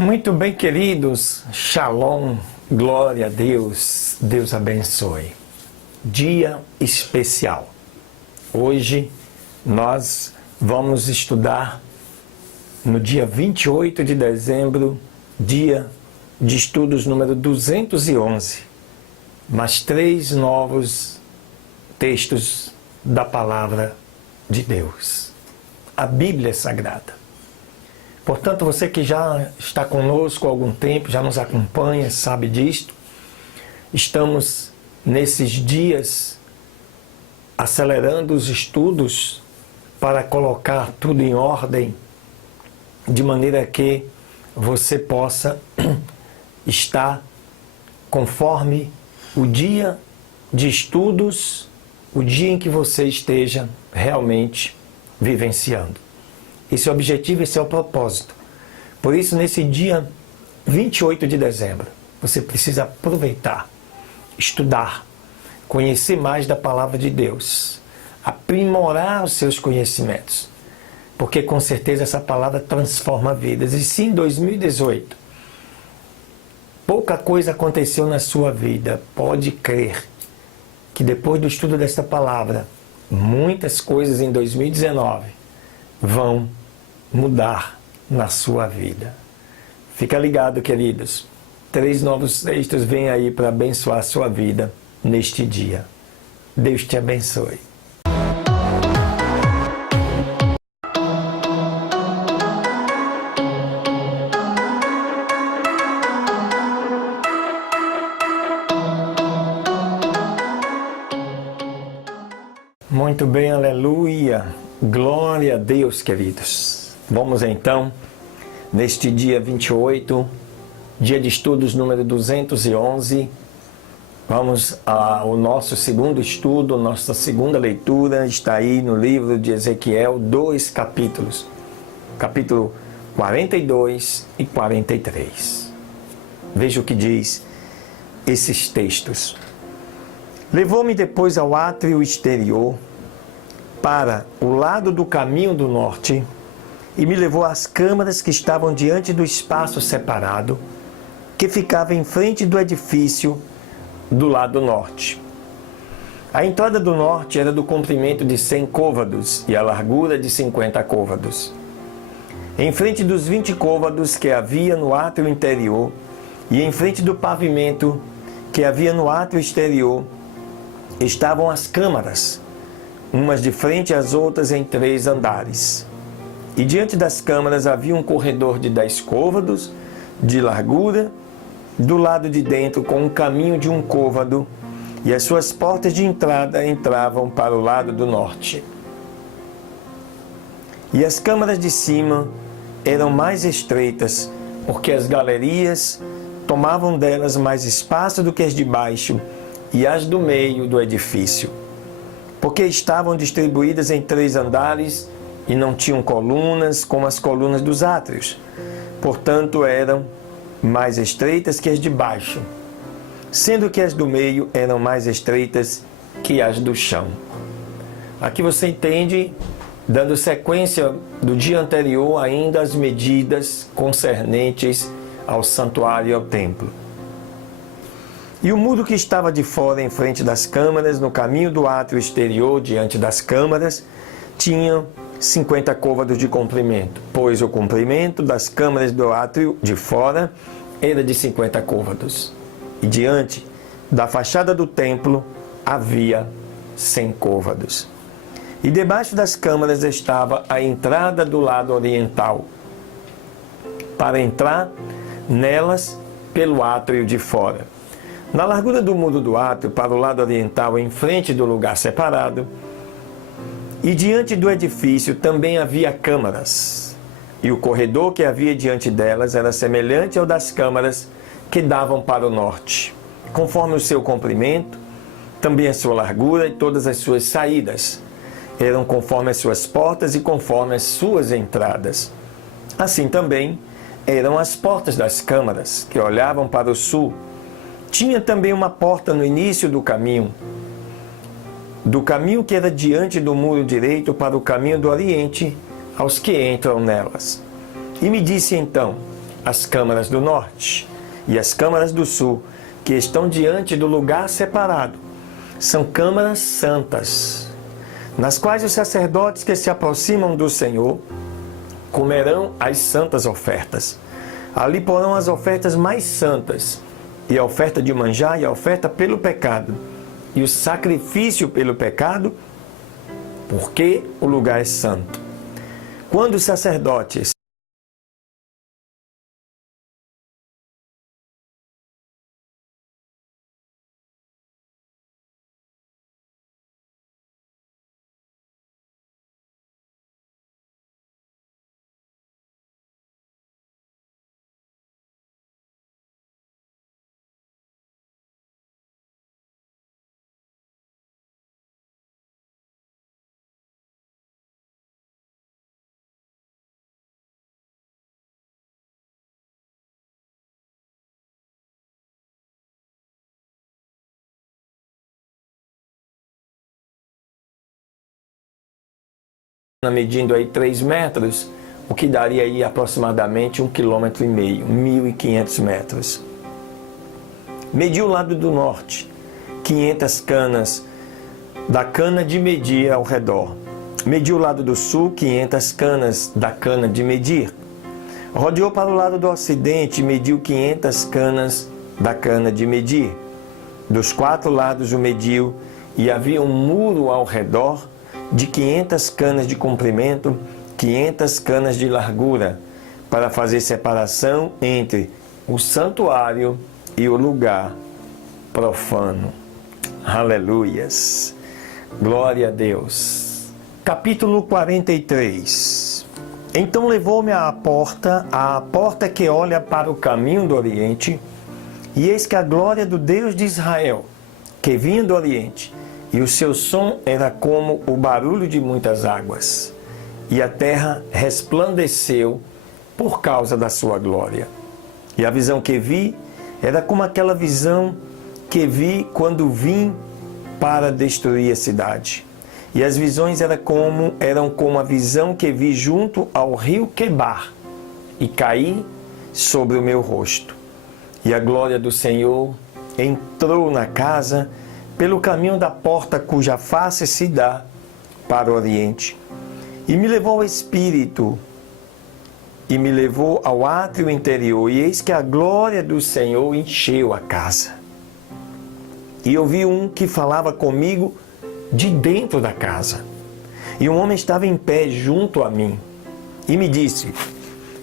Muito bem, queridos. Shalom, glória a Deus. Deus abençoe. Dia especial. Hoje nós vamos estudar no dia 28 de dezembro, dia de estudos número 211, mais 3 novos textos da Palavra de Deus, a Bíblia Sagrada. Portanto, você que já está conosco há algum tempo, já nos acompanha, sabe disto, estamos nesses dias acelerando os estudos para colocar tudo em ordem, de maneira que você possa estar conforme o dia de estudos, o dia em que você esteja realmente vivenciando. Esse é o objetivo, esse é o propósito. Por isso, nesse dia 28 de dezembro, você precisa aproveitar, estudar, conhecer mais da Palavra de Deus, aprimorar os seus conhecimentos, porque com certeza essa palavra transforma vidas. E se em 2018 pouca coisa aconteceu na sua vida, pode crer que depois do estudo desta palavra, muitas coisas em 2019 vão mudar na sua vida. Fica ligado, queridos. 3 novos textos vêm aí para abençoar a sua vida neste dia. Deus te abençoe. Muito bem, aleluia. Glória a Deus, queridos. Vamos então, neste dia 28, dia de estudos número 211, vamos ao nosso segundo estudo, nossa segunda leitura, está aí no livro de Ezequiel, 2 capítulos, capítulo 42 e 43. Veja o que diz esses textos. Levou-me depois ao átrio exterior, para o lado do caminho do norte, e me levou às câmaras que estavam diante do espaço separado, que ficava em frente do edifício do lado norte. A entrada do norte era do comprimento de 100 côvados e a largura de 50 côvados. Em frente dos 20 côvados que havia no átrio interior e em frente do pavimento que havia no átrio exterior, estavam as câmaras, umas de frente às outras em 3 andares. E diante das câmaras havia um corredor de 10 côvados de largura, do lado de dentro com um caminho de 1 côvado, e as suas portas de entrada entravam para o lado do norte. E as câmaras de cima eram mais estreitas, porque as galerias tomavam delas mais espaço do que as de baixo e as do meio do edifício, porque estavam distribuídas em 3 andares e não tinham colunas como as colunas dos átrios. Portanto, eram mais estreitas que as de baixo, sendo que as do meio eram mais estreitas que as do chão. Aqui você entende, dando sequência do dia anterior, ainda as medidas concernentes ao santuário e ao templo. E o muro que estava de fora, em frente das câmaras, no caminho do átrio exterior, diante das câmaras, tinha 50 côvados de comprimento, pois o comprimento das câmaras do átrio de fora era de 50 côvados. E diante da fachada do templo havia 100 côvados. E debaixo das câmaras estava a entrada do lado oriental, para entrar nelas pelo átrio de fora. Na largura do muro do átrio, para o lado oriental, em frente do lugar separado, e diante do edifício também havia câmaras, e o corredor que havia diante delas era semelhante ao das câmaras que davam para o norte, conforme o seu comprimento, também a sua largura e todas as suas saídas eram conforme as suas portas e conforme as suas entradas. Assim também eram as portas das câmaras, que olhavam para o sul. Tinha também uma porta no início do caminho que era diante do muro direito para o caminho do oriente, aos que entram nelas. E me disse então: as câmaras do norte e as câmaras do sul, que estão diante do lugar separado, são câmaras santas, nas quais os sacerdotes que se aproximam do Senhor comerão as santas ofertas. Ali porão as ofertas mais santas, e a oferta de manjar e a oferta pelo pecado, e o sacrifício pelo pecado, porque o lugar é santo. Quando os sacerdotes medindo aí 3 metros, o que daria aí aproximadamente 1,5 km, 1.500 metros. Mediu o lado do norte, 500 canas da cana de medir ao redor. Mediu o lado do sul, 500 canas da cana de medir. Rodeou para o lado do ocidente e mediu 500 canas da cana de medir. Dos 4 lados o mediu, e havia um muro ao redor de 500 canas de comprimento, 500 canas de largura, para fazer separação entre o santuário e o lugar profano. Aleluias! Glória a Deus! Capítulo 43. Então levou-me à porta que olha para o caminho do Oriente, e eis que a glória do Deus de Israel, que vinha do Oriente, e o seu som era como o barulho de muitas águas, e a terra resplandeceu por causa da sua glória. E a visão que vi era como aquela visão que vi quando vim para destruir a cidade. E as visões eram como a visão que vi junto ao rio Quebar, e caí sobre o meu rosto. E a glória do Senhor entrou na casa pelo caminho da porta cuja face se dá para o Oriente. E me levou ao Espírito, e me levou ao átrio interior, e eis que a glória do Senhor encheu a casa. E eu vi um que falava comigo de dentro da casa. E um homem estava em pé junto a mim, e me disse: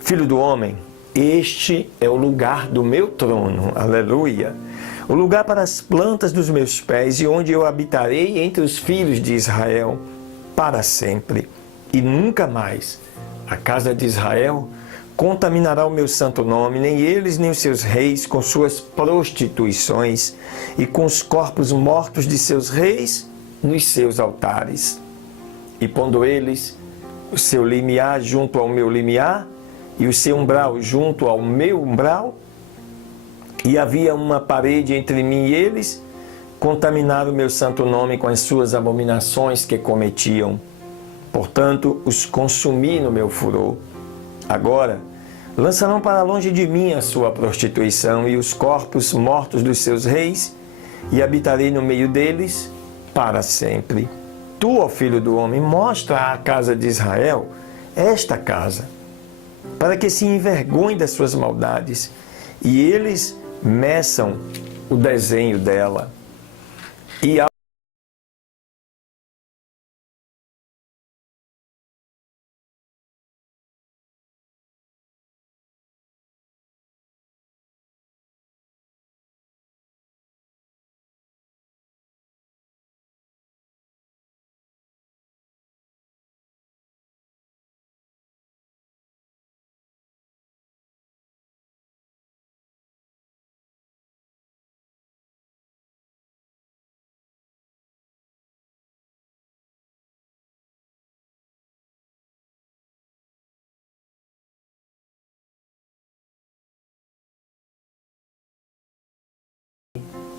Filho do homem, este é o lugar do meu trono, aleluia, o lugar para as plantas dos meus pés, e onde eu habitarei entre os filhos de Israel para sempre. E nunca mais a casa de Israel contaminará o meu santo nome, nem eles nem os seus reis com suas prostituições e com os corpos mortos de seus reis nos seus altares. E pondo eles o seu limiar junto ao meu limiar e o seu umbral junto ao meu umbral, e havia uma parede entre mim e eles, contaminaram o meu santo nome com as suas abominações que cometiam. Portanto, os consumi no meu furor. Agora, lançarão para longe de mim a sua prostituição e os corpos mortos dos seus reis, e habitarei no meio deles para sempre. Tu, ó filho do homem, mostra à casa de Israel esta casa, para que se envergonhe das suas maldades, e eles meçam o desenho dela. E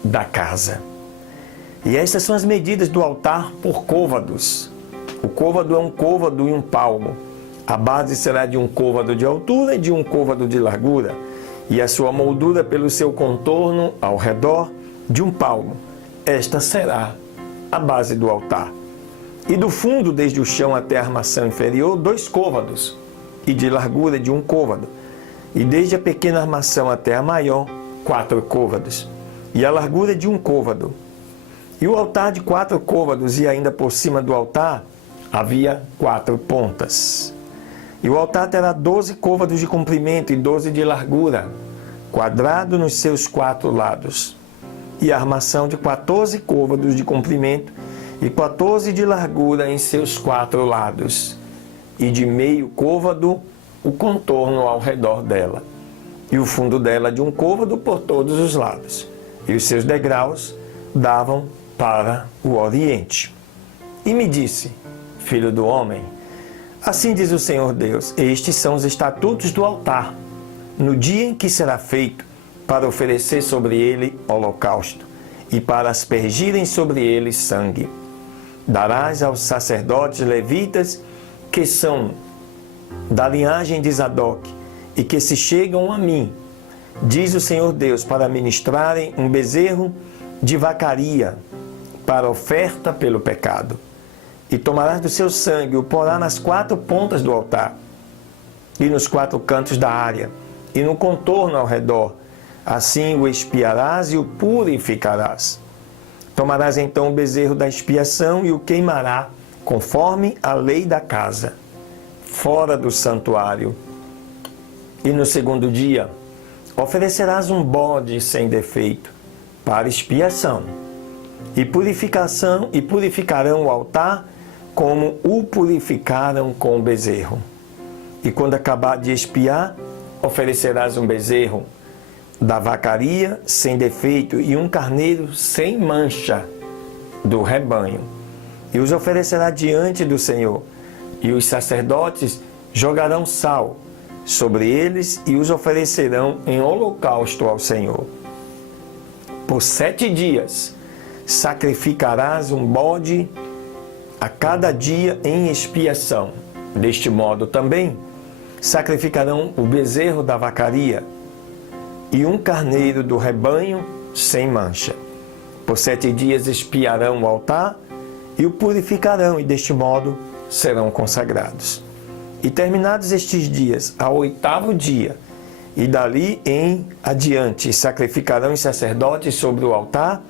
da casa. E estas são as medidas do altar por côvados. O côvado é um côvado e um palmo. A base será de 1 côvado de altura e de 1 côvado de largura, e a sua moldura pelo seu contorno ao redor de 1 palmo. Esta será a base do altar. E do fundo, desde o chão até a armação inferior, 2 côvados, e de largura de 1 côvado. E desde a pequena armação até a maior, 4 côvados, e a largura de 1 côvado. E o altar de 4 côvados, e ainda por cima do altar havia 4 pontas. E o altar terá 12 côvados de comprimento e 12 de largura, quadrado nos seus 4 lados. E a armação de 14 côvados de comprimento e 14 de largura em seus 4 lados. E de meio côvado o contorno ao redor dela. E o fundo dela de 1 côvado por todos os lados. E os seus degraus davam para o oriente. E me disse: Filho do homem, assim diz o Senhor Deus, estes são os estatutos do altar, no dia em que será feito, para oferecer sobre ele holocausto, e para aspergirem sobre ele sangue. Darás aos sacerdotes levitas, que são da linhagem de Zadok, e que se chegam a mim, diz o Senhor Deus, para ministrarem um bezerro de vacaria, para oferta pelo pecado. E tomarás do seu sangue e o porá nas 4 pontas do altar, e nos 4 cantos da área, e no contorno ao redor. Assim o expiarás e o purificarás. Tomarás então o bezerro da expiação e o queimará, conforme a lei da casa, fora do santuário. E no 2º dia oferecerás um bode sem defeito, para expiação, e purificarão o altar, como o purificaram com o bezerro. E quando acabar de expiar, oferecerás um bezerro da vacaria sem defeito e um carneiro sem mancha do rebanho. E os oferecerá diante do Senhor. E os sacerdotes jogarão sal sobre eles e os oferecerão em holocausto ao Senhor. Por 7 dias sacrificarás um bode a cada dia em expiação. Deste modo também sacrificarão o bezerro da vacaria e um carneiro do rebanho sem mancha. Por 7 dias expiarão o altar e o purificarão, e deste modo serão consagrados. E terminados estes dias, ao 8º dia, e dali em adiante, sacrificarão os sacerdotes sobre o altar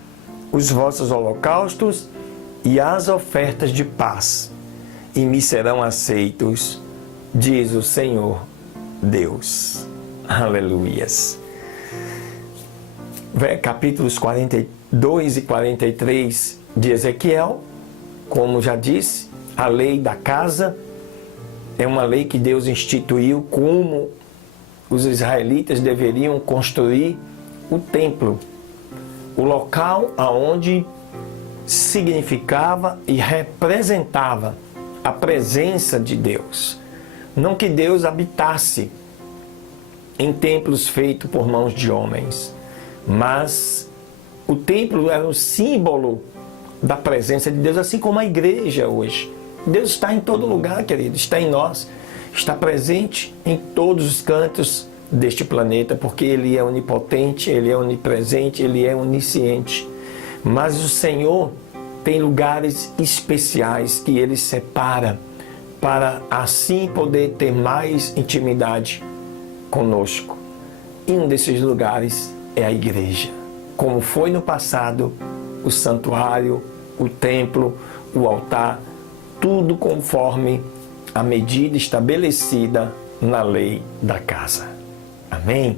os vossos holocaustos e as ofertas de paz, e me serão aceitos, diz o Senhor Deus. Aleluias. Capítulos 42 e 43 de Ezequiel, como já disse, a lei da casa é uma lei que Deus instituiu como os israelitas deveriam construir o templo, o local aonde significava e representava a presença de Deus. Não que Deus habitasse em templos feitos por mãos de homens, mas o templo era o símbolo da presença de Deus, assim como a igreja hoje. Deus está em todo lugar, querido, está em nós, está presente em todos os cantos deste planeta, porque Ele é onipotente, Ele é onipresente, Ele é onisciente. Mas o Senhor tem lugares especiais que Ele separa para assim poder ter mais intimidade conosco. E um desses lugares é a igreja. Como foi no passado, o santuário, o templo, o altar, tudo conforme a medida estabelecida na lei da casa. Amém?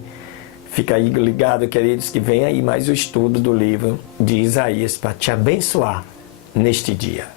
Fica aí ligado, queridos, que vem aí mais o estudo do livro de Isaías para te abençoar neste dia.